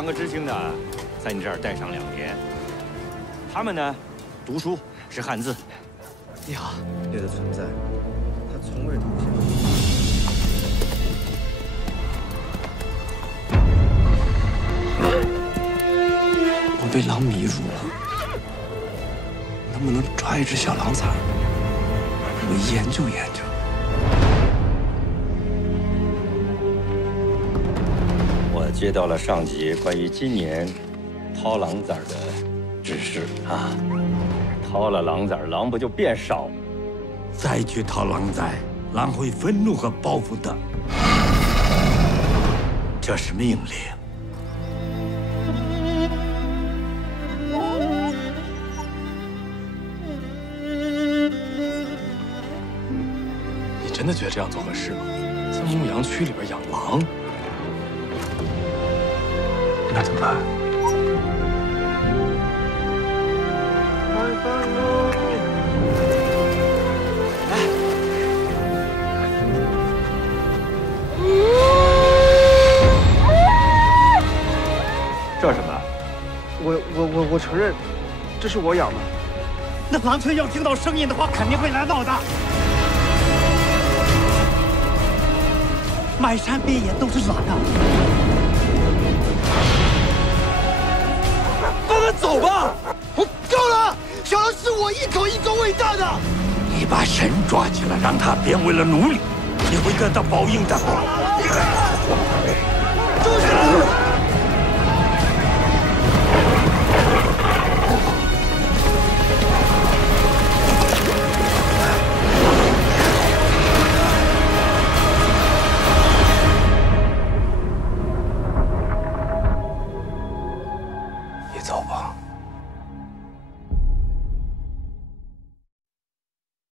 2个知青的，在你这儿待上2天。他们呢，读书识汉字。你好，你的存在，他从未留下。我被狼迷住了，能不能抓一只小狼崽儿？我研究研究。 我接到了上级关于今年掏狼崽的指示啊，掏了狼崽，狼不就变少？再去掏狼崽，狼会愤怒和报复的。这是命令。你真的觉得这样做合适吗？在牧羊区里边养狼？ 那怎么办？开饭喽！来，这是什么？我承认，这是我养的。那狼群要听到声音的话，肯定会来闹的。满山遍野都是狼啊！ 慢慢走吧，我够了！小狼是我一口一口喂大的。你把神抓起来，让他变为了奴隶，你会得到报应的。